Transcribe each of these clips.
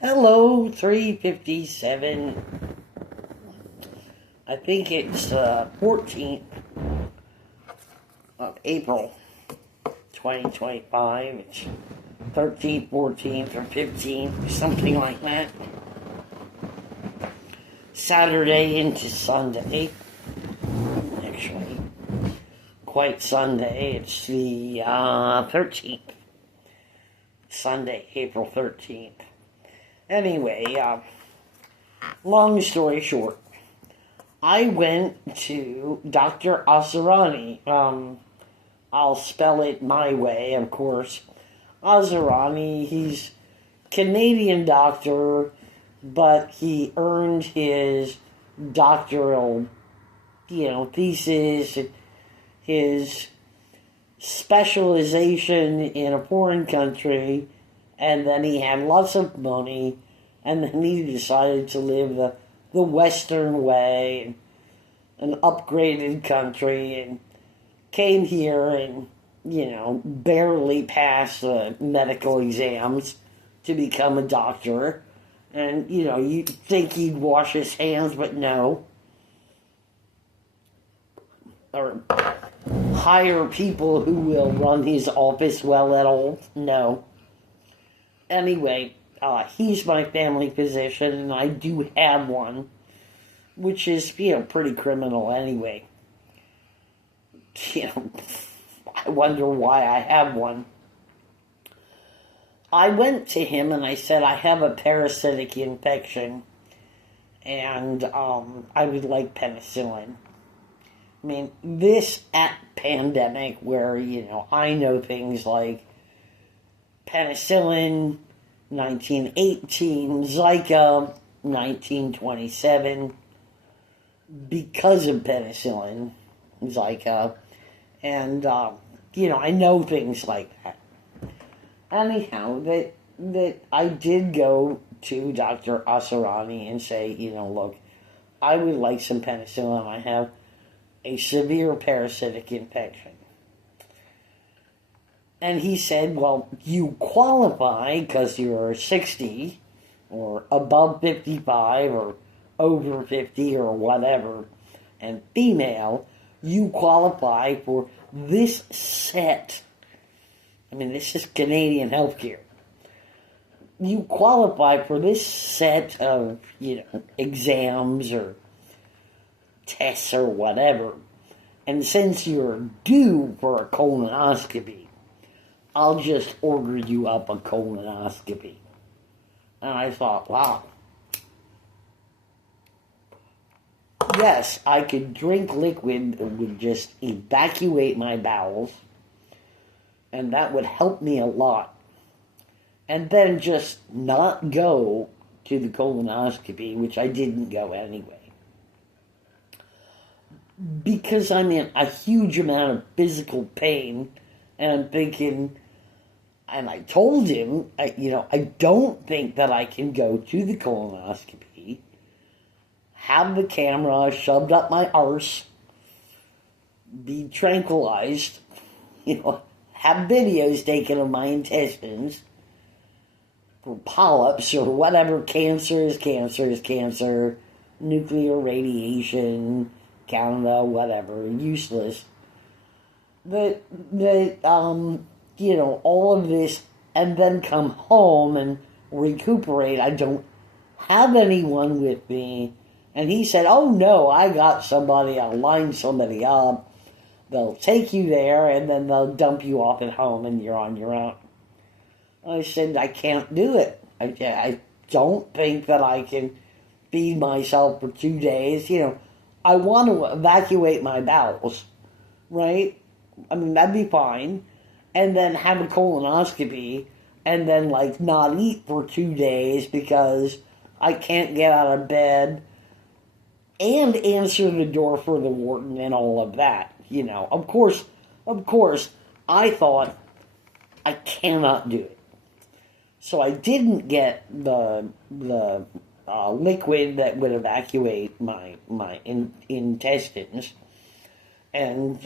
Hello, 357. I think it's 14th of April, 2025. It's 13th, 14th, or 15th, something like that. Saturday into Sunday. Actually, quite Sunday. It's the 13th. Sunday, April 13th. Anyway, long story short, I went to Dr. Asarani. I'll spell it my way, of course. Asarani, he's Canadian doctor, but he earned his doctoral, thesis, his specialization in a foreign country, and then he had lots of money, and then he decided to live the Western way, an upgraded country, and came here and, barely passed the medical exams to become a doctor. And, you think he'd wash his hands, but no. Or hire people who will run his office well at all? No. Anyway, he's my family physician, and I do have one, which is, pretty criminal anyway. I wonder why I have one. I went to him and I said, I have a parasitic infection, and I would like penicillin. I mean, this pandemic where, I know things like penicillin, 1918, Zika, 1927, because of penicillin, Zika, and, I know things like that. Anyhow, that I did go to Dr. Asarani and say, look, I would like some penicillin. I have a severe parasitic infection. And he said, well, you qualify because you're 60 or above 55 or over 50 or whatever, and female, you qualify for this set. I mean, this is Canadian healthcare. You qualify for this set of, exams or tests or whatever. And since you're due for a colonoscopy, I'll just order you up a colonoscopy. And I thought, wow. Yes, I could drink liquid that would just evacuate my bowels, and that would help me a lot. And then just not go to the colonoscopy, which I didn't go anyway. Because I'm in a huge amount of physical pain, and I'm thinking, and I told him, I don't think that I can go to the colonoscopy, have the camera shoved up my arse, be tranquilized, have videos taken of my intestines for polyps or whatever. Cancer is cancer, nuclear radiation, Canada, whatever, useless. All of this, and then come home and recuperate. I don't have anyone with me. And he said, oh no, I got somebody, I'll line somebody up. They'll take you there, and then they'll dump you off at home, and you're on your own. I said, I can't do it. I don't think that I can feed myself for 2 days. I want to evacuate my bowels, right? I mean, that'd be fine. And then have a colonoscopy, and then, not eat for 2 days because I can't get out of bed, and answer the door for the warden and all of that. Of course, I thought, I cannot do it. So I didn't get the liquid that would evacuate my intestines. And,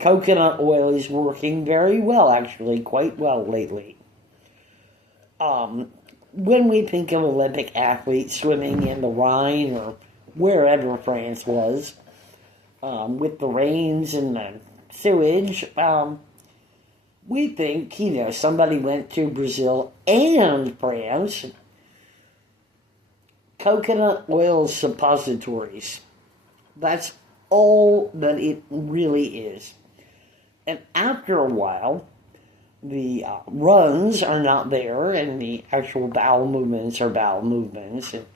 coconut oil is working very well, actually, quite well lately. when we think of Olympic athletes swimming in the Rhine or wherever France was, with the rains and the sewage, we think, somebody went to Brazil and France. Coconut oil suppositories. That's all that it really is. And after a while, the runs are not there, and the actual bowel movements are bowel movements, and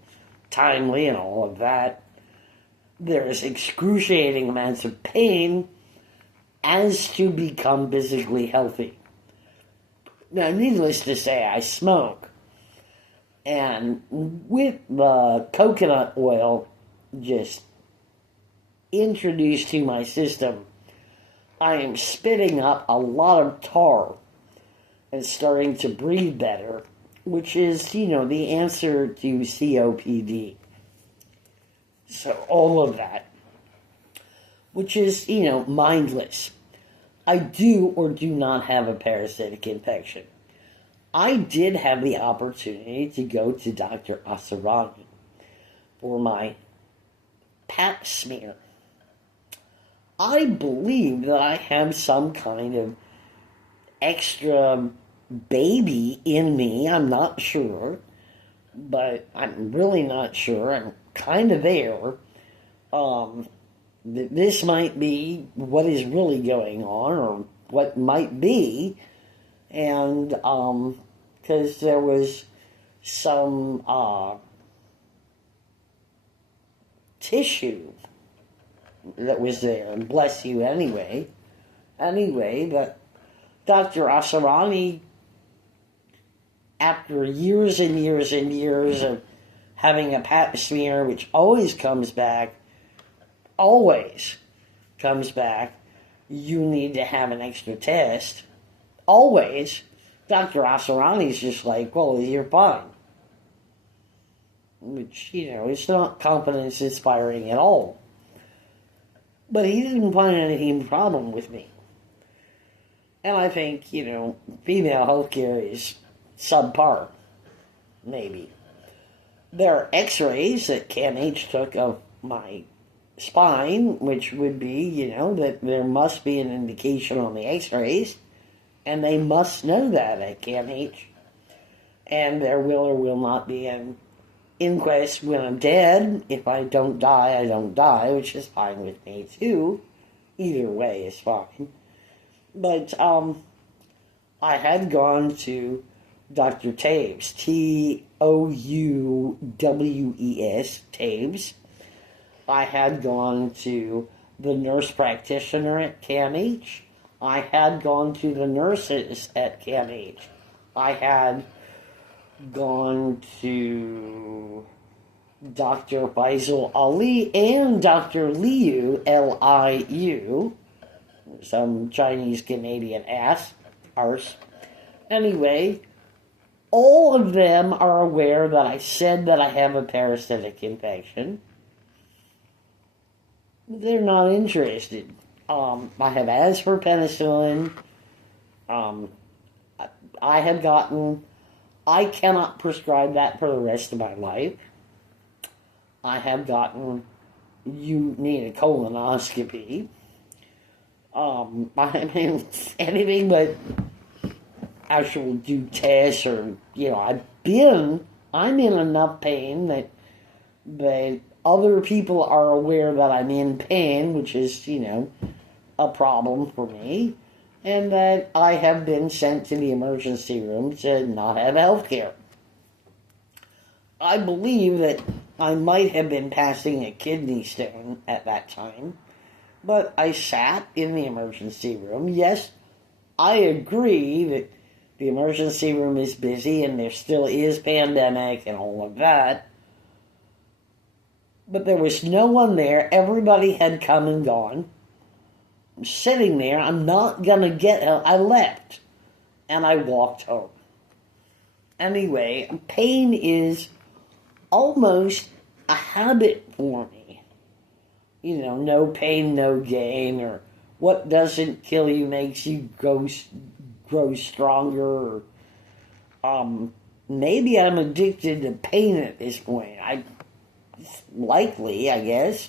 timely and all of that. There's excruciating amounts of pain as to become physically healthy. Now, needless to say, I smoke. And with the coconut oil just introduced to my system, I am spitting up a lot of tar and starting to breathe better, which is, the answer to COPD. So all of that, which is, mindless. I do or do not have a parasitic infection. I did have the opportunity to go to Dr. Asarani for my pap smear. I believe that I have some kind of extra baby in me. I'm not sure, but I'm really not sure. I'm kind of there. This might be what is really going on, or what might be, and because there was some tissue that was there, and bless you anyway. But Dr. Asarani, after years and years and years of having a pap smear, which always comes back, you need to have an extra test. Always. Dr. Asarani's just like, well, you're fine. Which, it's not confidence inspiring at all. But he didn't find any problem with me. And I think, female healthcare is subpar. Maybe. There are x-rays that KMH took of my spine, which would be, that there must be an indication on the x-rays, and they must know that at KMH. And there will or will not be an inquest when I'm dead. If I don't die, I don't die, which is fine with me too. Either way is fine. But I had gone to Dr. Taves, Touwes, Taves. I had gone to the nurse practitioner at KMH. I had gone to the nurses at KMH. I had gone to Dr. Faisal Ali and Dr. Liu, Liu, some Chinese Canadian arse. Anyway, all of them are aware that I said that I have a parasitic infection. They're not interested. I have asked for penicillin. I cannot prescribe that for the rest of my life. I have gotten, you need a colonoscopy. Anything but actual do tests, or, I'm in enough pain that other people are aware that I'm in pain, which is, a problem for me, and that I have been sent to the emergency room to not have health care. I believe that I might have been passing a kidney stone at that time, but I sat in the emergency room. Yes, I agree that the emergency room is busy and there still is pandemic and all of that, but there was no one there. Everybody had come and gone. I'm sitting there. I'm not going to get help. I left. And I walked home. Anyway, pain is almost a habit for me. No pain, no gain, or what doesn't kill you makes you grow stronger, or maybe I'm addicted to pain at this point. Likely, I guess.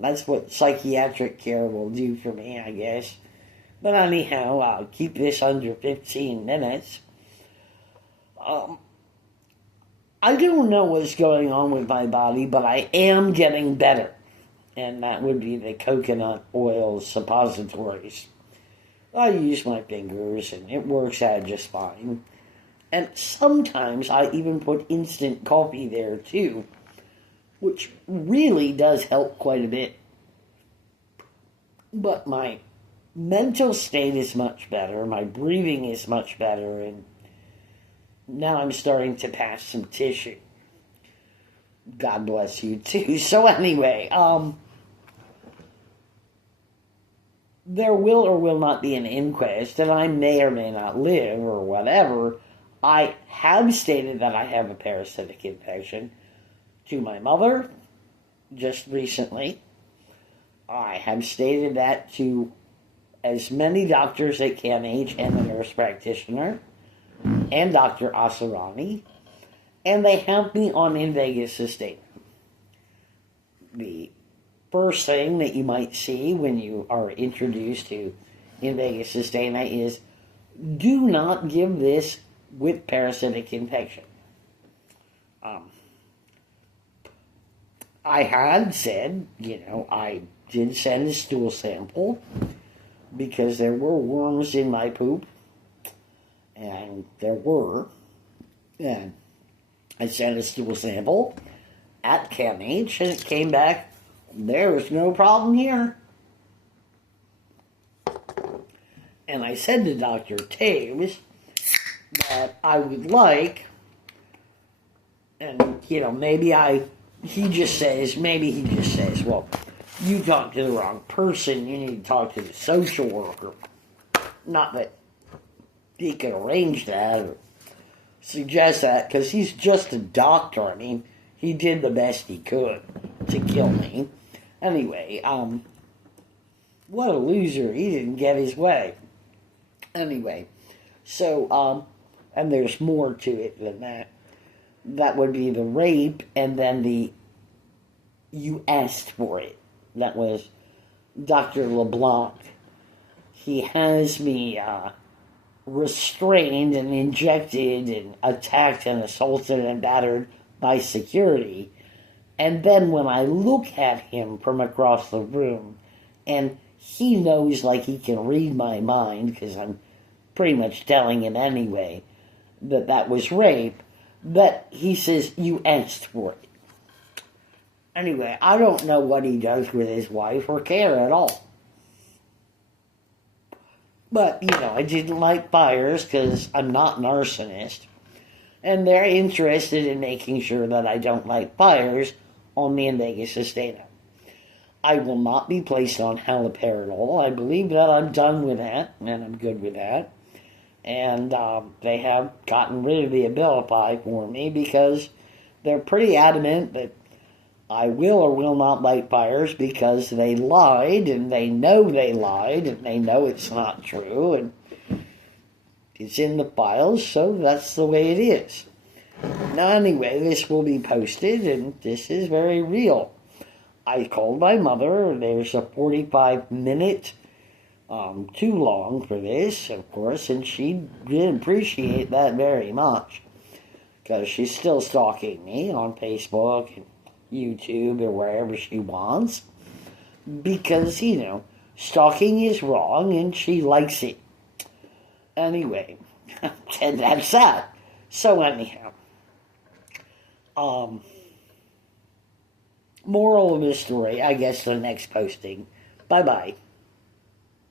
That's what psychiatric care will do for me, I guess. But anyhow, I'll keep this under 15 minutes. I don't know what's going on with my body, but I am getting better. And that would be the coconut oil suppositories. I use my fingers, and it works out just fine. And sometimes I even put instant coffee there, too, which really does help quite a bit. But my mental state is much better, my breathing is much better, and now I'm starting to pass some tissue. God bless you, too. So anyway, there will or will not be an inquest, and I may or may not live, or whatever. I have stated that I have a parasitic infection to my mother just recently. I have stated that to as many doctors at KNH and the nurse practitioner and Dr. Asarani, and they have me on Invega Sustainer. The first thing that you might see when you are introduced to Invega Sustainer is do not give this with parasitic infection. I had said, I did send a stool sample because there were worms in my poop, and there were, and I sent a stool sample at KNH, and it came back, there was no problem here. And I said to Dr. Taves that I would like, and, he just says, well, you talked to the wrong person, you need to talk to the social worker. Not that he could arrange that or suggest that, because he's just a doctor. I mean, he did the best he could to kill me. Anyway, what a loser. He didn't get his way. Anyway, so, and there's more to it than that. That would be the rape, and then you asked for it. That was Dr. LeBlanc. He has me restrained and injected and attacked and assaulted and battered by security. And then when I look at him from across the room, and he knows like he can read my mind, because I'm pretty much telling him anyway that was rape, that he says, you asked for it. Anyway, I don't know what he does with his wife or care at all. But, I didn't like fires because I'm not an arsonist. And they're interested in making sure that I don't light fires on the Invega Sustainer. I will not be placed on haloperidol. I believe that I'm done with that, and I'm good with that. And they have gotten rid of the Abilify for me because they're pretty adamant that I will or will not light fires because they lied, and they know they lied, and they know it's not true, and it's in the files, so that's the way it is. Now, anyway, this will be posted, and this is very real. I called my mother. There's a 45-minute, too long for this, of course, and she did appreciate that very much, because she's still stalking me on Facebook and YouTube or wherever she wants, because, stalking is wrong and she likes it. Anyway, and that's that. So anyhow, moral of the story, I guess the next posting. Bye-bye.